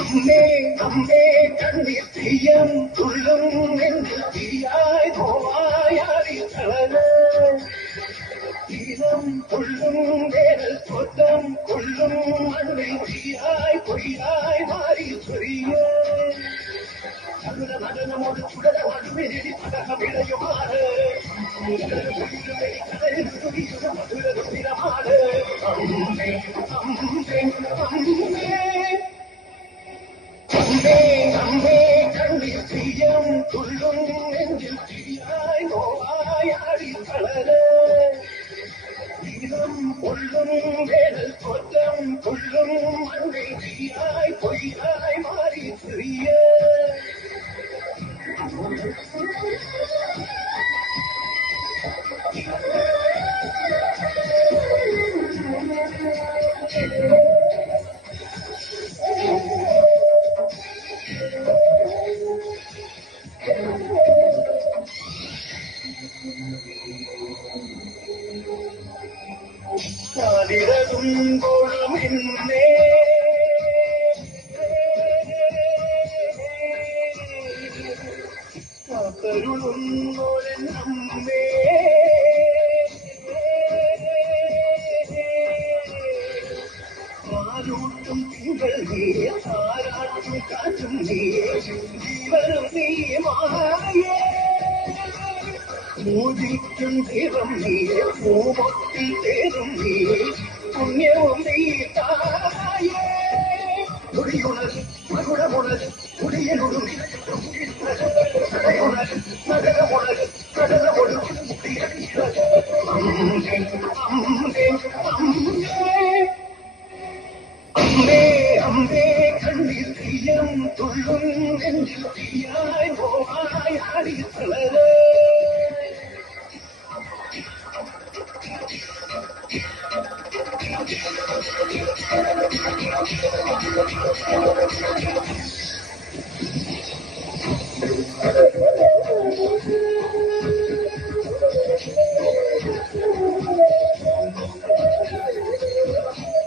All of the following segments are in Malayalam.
അമ്മേ അമ്മേ കണ്ണീർ തീയം തുള്ളും നെഞ്ചിൽ തീയായി നോവായാടി കളന് തീരം കൊള്ളും വേനൽ സ്വന്തം കൊള്ളും മണ്ണിൽ തീയായി പൊയ്യായി മാറി ചൊരിയ ചതുര നടനമോട് ചുടല നടുവിനിടി പടകമിടയുമാണ് മധുര രുതിരമാണ് അമ്മേ അമ്മേ അമ്മേ അമ്മേ അമ്മേ കണ്ണീർ തീയം തുള്ളും നെഞ്ചിൽ തീയായി നോവായാടി കളന് തീരം കൊള്ളും വേനൽ സ്വന്തം കൊള്ളും മണ്ണിൽ തീയായി പൊയ്യായി മാറി ചെറിയ കാലിടകുമ്പോഴും എന്നെ കാത്തരുളുന്നോരെന്നമ്മേ ആരൂട്ടും തിങ്കൾ നീ ആരാട്ടും കാറ്റും നീ ജീവനും നീ മായേ മൂജിക്കും ദൈവം നീ പൂമൊട്ടിൽ തേരും നീ പുണ്യവും നീ തായേ മുടിയുണർ മകുടമുണർ മുടിയനുടും നഗരമുണർ കടലമൊഴു അമ്മേ അമ്മേ അമ്മേ കണ്ണീർ തീയം തുള്ളും നെഞ്ചിൽ തീയായി പോവായാടി കളര്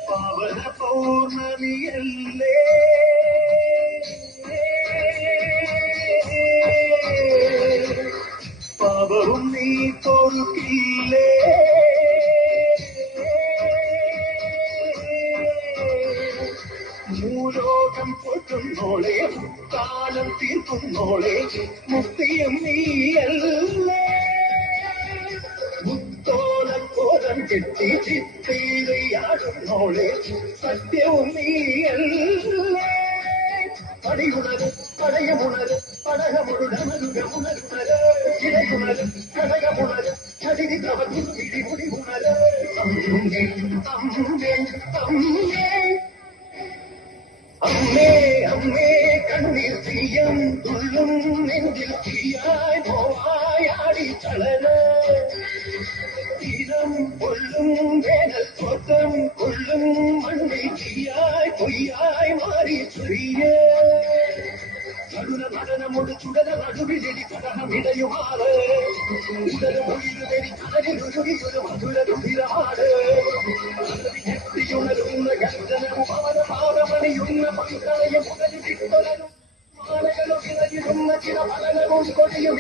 പാവന പൗർണമിയല്ലേ പാപവും നീ തോറുക്കില്ലേ മൂലോകം പൊട്ടുന്നോളെ കാലം തീർക്കുന്നോളെ മുക്തിയും നീയല്ലേ മുത്തോലക്കോലം കെട്ടി ചിത്തീരയാടുന്നോളെ സത്യവും നീയല്ലേ പടിയുണര് പടയമുണര് പടകമുണരുണരുണരുണര് ഇടയുണര് കടകമുണര് ചടിതി പ്രവൃത്തി പിടിമുടി ഉണര് അമ്മേ അമ്മേ അമ്മേ അമ്മേ അമ്മേ കണ്ണീർ തീയം തുള്ളും നെഞ്ചിൽ തീയായി പോവായാടി കളന് തീരം കൊള്ളും വേനൽ സ്വന്തം കൊള്ളും മണ്ണിൽ തീയായി പൊയ്യായി മാറി ചെറിയ ചടുല നടനമൊട് ചുടല നടുവിലെടി കടകമിടയുമാണ് ഉടലുമൊഴിരുതെടി കടലിലൊരുകിയൊരു മധുര രുതിരമാണ് കെട്ടിയുണരുന്ന ഗന്ധനവും അവനപാദമണിയുന്ന പങ്കളയും ഉടലിട്ടൊരു മാലകളും ഇറങ്ങിടുന്ന ചില പലനവും കൊടിയും